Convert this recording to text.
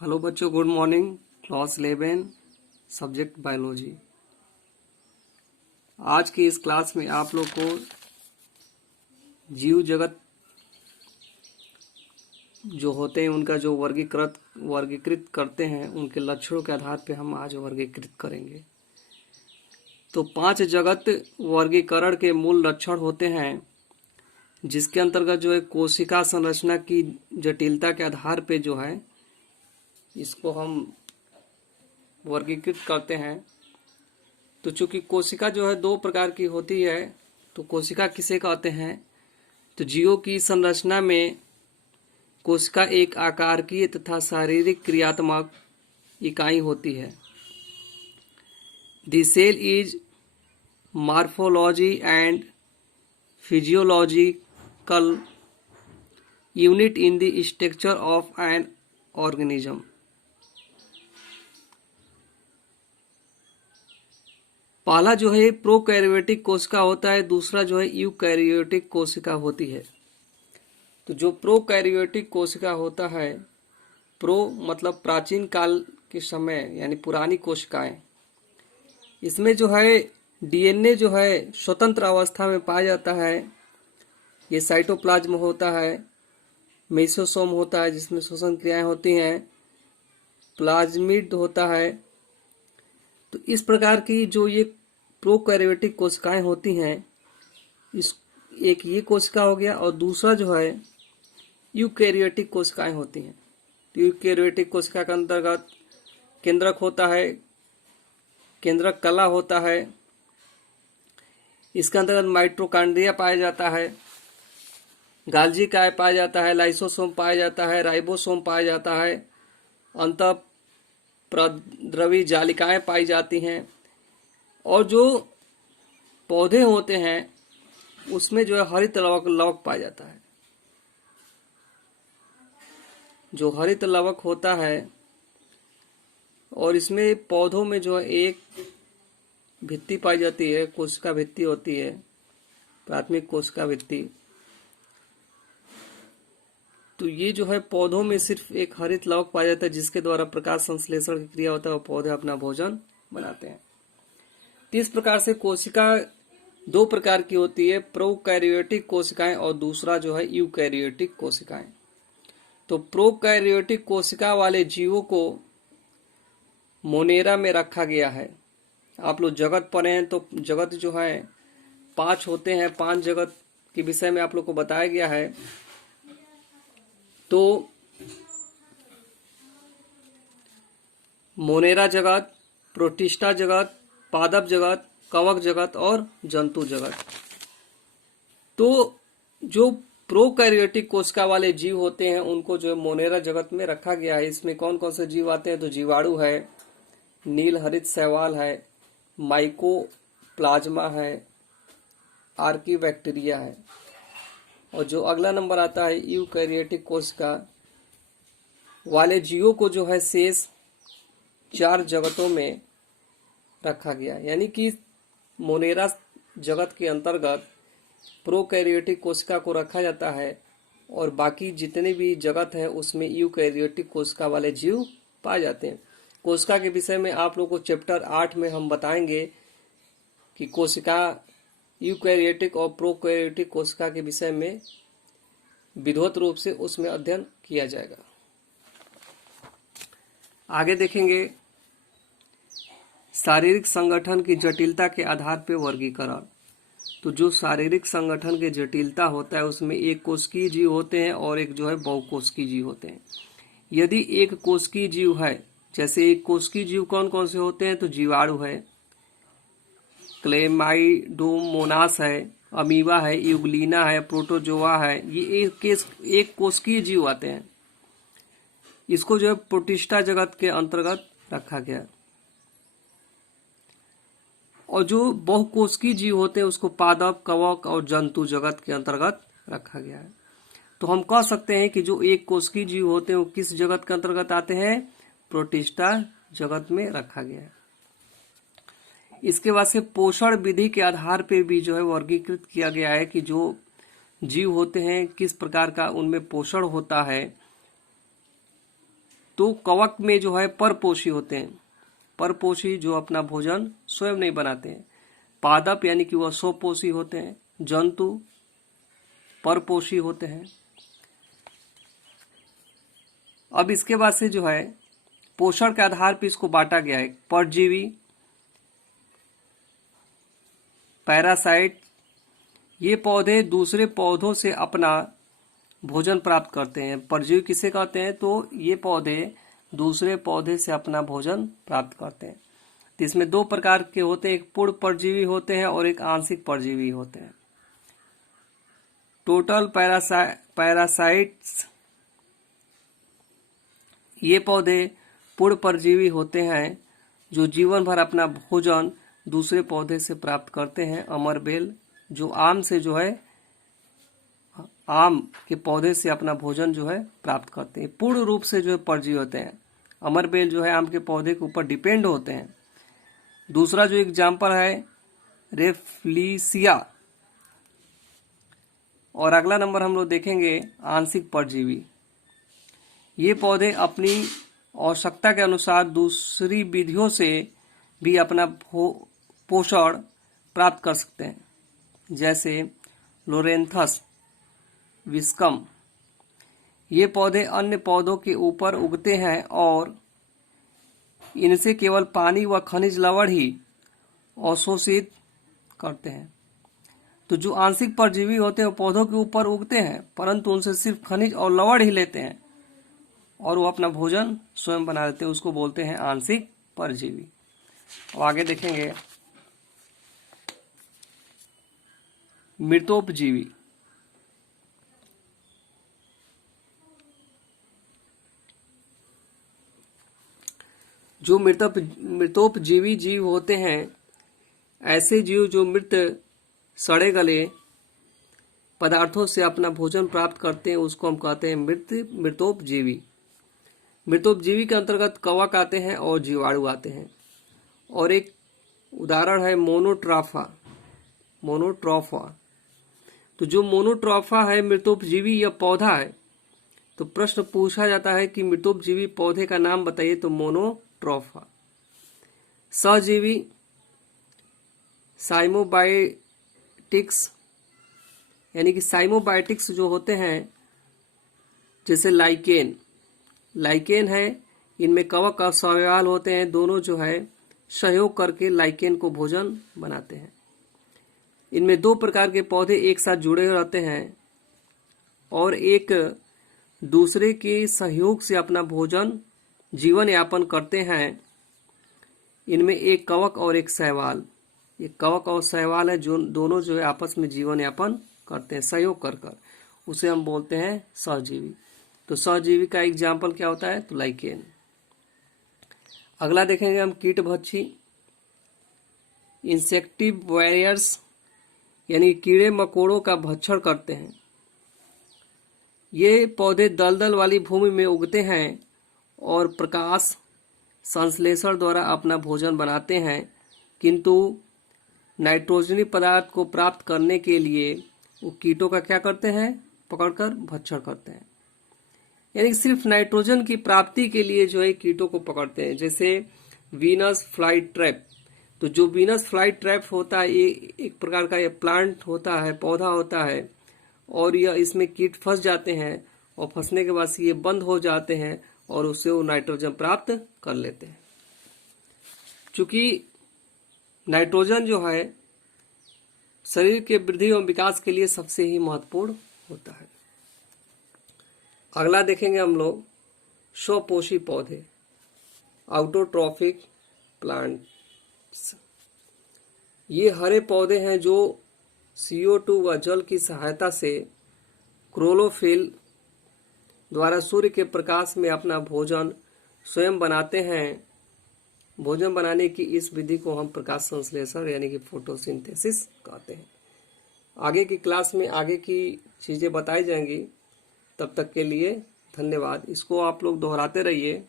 Hello बच्चों, good morning. Class 11 subject biology. आज की इस क्लास में आप लोग को जीव जगत जो होते हैं उनका जो वर्गीकृत करते हैं उनके लक्षणों के आधार पे हम आज वर्गीकृत करेंगे। तो 5 जगत वर्गीकरण के मूल लक्षण होते हैं, जिसके अंतर्गत जो है कोशिका संरचना की जटिलता के आधार पे जो है इसको हम वर्गीकृत करते हैं। तो चूंकि कोशिका जो है 2 प्रकार की होती है, तो कोशिका किसे कहते हैं? तो जीवों की संरचना में कोशिका एक आकारीय तथा शारीरिक क्रियात्मक इकाई होती है। The cell is morphology and physiological unit in the structure of an organism. पहला जो है प्रोकैरियोटिक कोशिका होता है, दूसरा जो है यूकैरियोटिक कोशिका होती है। तो जो प्रोकैरियोटिक कोशिका होता है, प्रो मतलब प्राचीन काल के समय यानी पुरानी कोशिकाएं, इसमें जो है डीएनए जो है स्वतंत्र अवस्था में पाया जाता है। ये साइटोप्लाज्म होता है, मेसोसोम होता है जिसमें श्वसन क्रियाएं होती हैं, प्लाज्मिड होता है। तो इस प्रकार की जो ये प्रोकैरियोटिक कोशिकाएं होती हैं, इस एक ये कोशिका हो गया, और दूसरा जो है यूकैरियोटिक कोशिकाएं होती हैं। तो यूकैरियोटिक कोशिका के अंतर्गत केंद्रक होता है, केंद्रक कला होता है, इसके अंतर्गत माइटोकॉन्ड्रिया पाया जाता है, गाल्जी काय पाया जाता है, लाइसोसोम पाया जाता है, राइबोसोम पाया जाता है, अंतःप्रद्रवी जालिकाएं पाई जाती हैं। और जो पौधे होते हैं उसमें जो है हरित लवक पाया जाता है। जो हरित लवक होता है, और इसमें पौधों में जो है एक भित्ति पाई जाती है, कोशिका भित्ति होती है, प्राथमिक कोशिका भित्ति। तो ये जो है पौधों में सिर्फ एक हरित लवक पाया जाता है, जिसके द्वारा प्रकाश संश्लेषण की क्रिया होता है और पौधे अपना भोजन बनाते हैं। इस प्रकार से कोशिका 2 प्रकार की होती है, प्रोकैरियोटिक कोशिकाएं और दूसरा जो है यूकैरियोटिक कोशिकाएं। तो प्रोकैरियोटिक कोशिका वाले जीवों को मोनेरा में रखा गया है। आप लोग जगत पढ़े हैं, तो जगत जो है 5 होते हैं, 5 जगत के विषय में आप लोग को बताया गया है। तो मोनेरा जगत, प्रोटिस्टा जगत, पादप जगत, कवक जगत और जंतु जगत। तो जो प्रोकैरियोटिक कोशिका वाले जीव होते हैं उनको जो है मोनेरा जगत में रखा गया है। इसमें कौन कौन से जीव आते हैं? तो जीवाणु है, नील हरित शैवाल है, माइकोप्लाज्मा है, आर्कीबैक्टीरिया है। और जो अगला नंबर आता है यूकैरियोटिक कोशिका वाले जीवों को जो है शेष 4 जगतों में रखा गया। यानी कि मोनेरा जगत के अंतर्गत प्रोकैरियोटिक कोशिका को रखा जाता है, और बाकी जितने भी जगत है उसमें यूकैरियोटिक कोशिका वाले जीव पाए जाते हैं। कोशिका के विषय में आप लोग को चैप्टर 8 में हम बताएंगे कि कोशिका यूकैरियोटिक और प्रोकैरियोटिक कोशिका के विषय में विधिवत रूप से उसमें अध्ययन किया जाएगा। आगे देखेंगे शारीरिक संगठन की जटिलता के आधार पर वर्गीकरण। तो जो शारीरिक संगठन की जटिलता होता है उसमें एक कोशिकीय जीव होते हैं और एक जो है बहुकोशिकीय जीव होते हैं। यदि एक कोशिकीय जीव है, जैसे एक कोशिकीय जीव कौन कौन से होते हैं? तो जीवाणु है, क्लेमाइडोमोनास है, अमीबा है, यूग्लिना है, प्रोटोजोआ है, ये एक कोशिकीय जीव आते हैं। इसको जो है प्रोटिस्टा जगत के अंतर्गत रखा गया। और जो बहुकोशिकीय जीव होते हैं उसको पादप, कवक और जंतु जगत के अंतर्गत रखा गया है। तो हम कह सकते हैं कि जो एक कोशिकीय जीव होते हैं वो किस जगत के अंतर्गत आते हैं? प्रोटिस्टा जगत में रखा गया है। इसके बाद से पोषण विधि के आधार पर भी जो है वर्गीकृत किया गया है कि जो जीव होते हैं किस प्रकार का उनमें पोषण होता है। तो कवक में जो है परपोषी होते हैं, परपोषी जो अपना भोजन स्वयं नहीं बनाते हैं। पादप यानी कि वह स्वपोषी होते हैं, जंतु परपोषी होते हैं। अब इसके बाद से जो है पोषण के आधार पर इसको बांटा गया है। परजीवी, पैरासाइट, ये पौधे दूसरे पौधों से अपना भोजन प्राप्त करते हैं। परजीवी किसे कहते हैं? तो ये पौधे दूसरे पौधे से अपना भोजन प्राप्त करते हैं। तो इसमें दो प्रकार के होते हैं, एक पूर्ण परजीवी होते हैं और एक आंशिक परजीवी होते हैं। टोटल पैरासाइट्स, ये पौधे पूर्ण परजीवी होते हैं जो जीवन भर अपना भोजन दूसरे पौधे से प्राप्त करते हैं। अमरबेल जो आम से जो है आम के पौधे से अपना भोजन जो है प्राप्त करते हैं, पूर्ण रूप से जो है परजीवी होते हैं। अमरबेल जो है आम के पौधे के ऊपर डिपेंड होते हैं। दूसरा जो एग्जाम्पल है रेफ्लिसिया, और अगला नंबर हम लोग देखेंगे आंशिक परजीवी। ये पौधे अपनी आवश्यकता के अनुसार दूसरी विधियों से भी अपना पोषण प्राप्त कर सकते हैं, जैसे लोरेंथस विस्कम। ये पौधे अन्य पौधों के ऊपर उगते हैं और इनसे केवल पानी व खनिज लवण ही अवशोषित करते हैं। तो जो आंशिक परजीवी होते हैं वो पौधों के ऊपर उगते हैं परंतु उनसे सिर्फ खनिज और लवण ही लेते हैं और वो अपना भोजन स्वयं बना लेते हैं, उसको बोलते हैं आंशिक परजीवी। अब आगे देखेंगे मृतोपजीवी। जो मृतोपजीवी जीव होते हैं, ऐसे जीव जो मृत सड़े गले पदार्थों से अपना भोजन प्राप्त करते हैं, उसको हम कहते हैं मृतोपजीवी। मृतोपजीवी के अंतर्गत कवक आते हैं और जीवाणु आते हैं। और एक उदाहरण है मोनोट्रॉफा। तो जो मोनोट्रॉफा है मृतोपजीवी यह पौधा है। तो प्रश्न पूछा जाता है कि मृतोपजीवी पौधे का नाम बताइए, तो मोनोट्रॉफा। सहजीवी साइमोबायोटिक्स, यानी कि साइमोबायोटिक्स जो होते हैं, जैसे लाइकेन है, इनमें कवक और शैवाल होते हैं, दोनों जो है सहयोग करके लाइकेन को भोजन बनाते हैं। इनमें दो प्रकार के पौधे एक साथ जुड़े रहते हैं और एक दूसरे के सहयोग से अपना भोजन जीवन यापन करते हैं। इनमें एक कवक और एक शैवाल, ये कवक और शैवाल है जो दोनों जो है आपस में जीवन यापन करते हैं सहयोग कर, उसे हम बोलते हैं सहजीवी। तो सहजीवी का एग्जाम्पल क्या होता है? तो लाइकेन। अगला देखेंगे हम कीटभक्षी, इंसेक्टिव वॉरियर्स, यानी कीड़े मकोड़ों का भक्षण करते हैं। ये पौधे दलदल वाली भूमि में उगते हैं और प्रकाश संश्लेषण द्वारा अपना भोजन बनाते हैं, किंतु नाइट्रोजनी पदार्थ को प्राप्त करने के लिए वो कीटों का क्या करते हैं? पकड़कर भक्षण करते हैं। यानी सिर्फ नाइट्रोजन की प्राप्ति के लिए जो है कीटों को पकड़ते हैं, जैसे वीनस फ्लाई ट्रैप। तो जो वीनस फ्लाई ट्रैप होता है ये एक प्रकार का ये प्लांट होता है, पौधा होता है, और यह इसमें कीट फंस जाते हैं और फंसने के बाद ये बंद हो जाते हैं और उससे वो नाइट्रोजन प्राप्त कर लेते हैं। चूंकि नाइट्रोजन जो है शरीर के वृद्धि एवं विकास के लिए सबसे ही महत्वपूर्ण होता है। अगला देखेंगे हम लोग स्वपोषी पौधे, ऑटोट्रॉफिक प्लांट्स। ये हरे पौधे हैं जो CO2 व जल की सहायता से क्लोरोफिल द्वारा सूर्य के प्रकाश में अपना भोजन स्वयं बनाते हैं। भोजन बनाने की इस विधि को हम प्रकाश संश्लेषण यानी कि फोटोसिंथेसिस कहते हैं। आगे की क्लास में आगे की चीजें बताई जाएंगी। तब तक के लिए धन्यवाद। इसको आप लोग दोहराते रहिए।